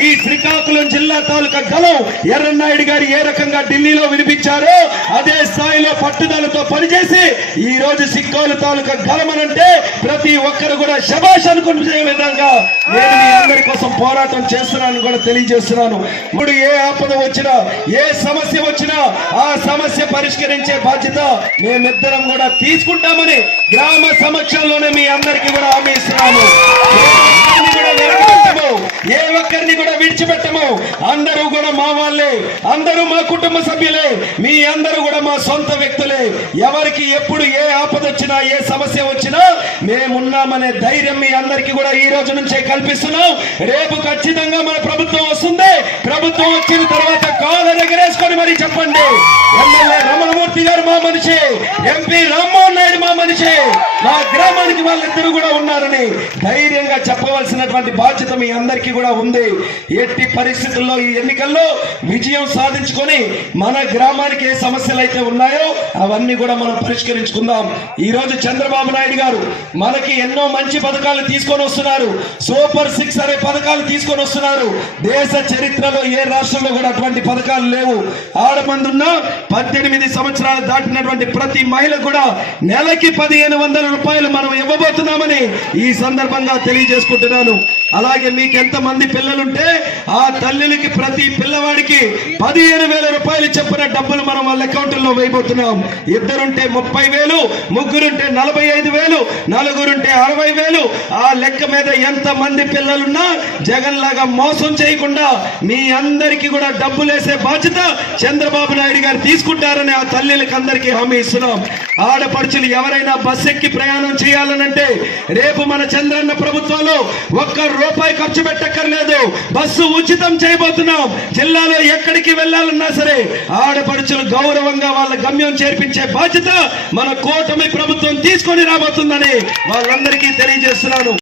ఈ శ్రీకాకుళం జిల్లా తాలూకా గలం ఎర్రన్నాయుడు గారు ఏ రకంగా ఢిల్లీలో వినిపించారో అదే స్థాయిలో పట్టుదలతో పనిచేసి ఈ రోజు సిక్కోలు తాలూకా గలమనంటే ప్రతి ఒక్కరు కూడా శబాష్ అనుకునే విధంగా నేను మీ అందరి కోసం పోరాటం చేస్తున్నాను కూడా తెలియజేస్తున్నాను. ఇప్పుడు ఏ ఆపద వచ్చినా ఏ సమస్య వచ్చినా ఆ సమస్య పరిష్కరించే బాధ్యత మేమిద్దరం కూడా తీసుకుంటామని గ్రామ సమక్షంలోనే మీ అందరికీ కూడా హామీ ఇస్తున్నాను ఏ ఒక్కరిని కూడా వెనకబెట్టము. ఏ ఒక్కరిని కూడా విడిచిపెట్టము అందరూ కూడా మా వాళ్ళే. అందరూ మా కుటుంబ సభ్యులే. మీ అందరూ కూడా మా సొంత వ్యక్తులే. ఎవరికి ఎప్పుడు ఏ ఆపద వచ్చినా ఏ సమస్య వచ్చినా మేమున్నామనే ధైర్యం మీ అందరికీ కూడా ఈ రోజు నుంచే కల్పిస్తున్నాం. రేపు ఖచ్చితంగా మన ప్రభుత్వం వస్తుంది. ప్రభుత్వం వచ్చిన తర్వాత కాళ్ళ దగ్గరేసుకొని మరి చెప్పండి. ఎమ్మెల్యే రమణ గారు మా మనిషి ఎంపీ రామ్మోహన్ నాయుడు మా మనిషి. మా గ్రామానికి వాళ్ళిద్దరూ కూడా ఉన్నారని ధైర్యంగా చెప్పవలసినటువంటి బాధ్యత మీ అందరికీ కూడా ఉంది. ఎట్టి పరిస్థితుల్లో ఈ ఎన్నికల్లో విజయం సాధించుకొని మన గ్రామానికి ఏ సమస్యలు అయితే ఉన్నాయో అవన్నీ కూడా మనం పరిష్కరించుకుందాం. ఈ రోజు చంద్రబాబు నాయుడు గారు మనకి ఎన్నో మంచి పథకాలు తీసుకొని వస్తున్నారు. సూపర్ సిక్స్ అనే పథకాలు తీసుకొని వస్తున్నారు. దేశ చరిత్రలో ఏ రాష్ట్రంలో కూడా అటువంటి పథకాలు లేవు. ఆడమందున్న పద్దెనిమిది సంవత్సరాలు దాటినటువంటి ప్రతి మహిళ కూడా నెలకి పదిహేను వందల రూపాయలు మనం ఇవ్వబోతున్నామని ఈ సందర్భంగా తెలియజేసుకుంటున్నాను. అలాగే మీకు ఎంత మంది పిల్లలుంటే ఆ తల్లులకి ప్రతి పిల్లవాడికి పదిహేను వేల రూపాయలు చెప్పిన డబ్బులు మనం వాళ్ళ అకౌంట్లో వేయబోతున్నాం. ఇద్దరుంటే ముప్పై వేలు ముగ్గురుంటే నలభై ఐదు వేలు నలుగురుంటే అరవై వేలు. ఆ లెక్క మీద ఎంత మంది పిల్లలున్నా జగన్ లాగా మోసం చేయకుండా మీ అందరికీ కూడా డబ్బులు వేసే బాధ్యత చంద్రబాబు నాయుడు గారు తీసుకుంటారని ఆ తల్లిలకు అందరికీ హామీ ఇస్తున్నాం. ఆడపడుచులు ఎవరైనా బస్సు ఎక్కి ప్రయాణం చేయాలనంటే రేపు మన చంద్రన్న ప్రభుత్వంలో ఒక్క రూపాయి ఖర్చు పెట్టక్కర్లేదు. బస్సు ఉచితం చేయబోతున్నాం. జిల్లాలో ఎక్కడికి వెళ్ళాలన్నా సరే ఆడపడుచులు గౌరవంగా వాళ్ళ గమ్యం చేర్పించే బాధ్యత మన కూటమి ప్రభుత్వం తీసుకొని రాబోతుందని వాళ్ళందరికీ తెలియజేస్తున్నాను.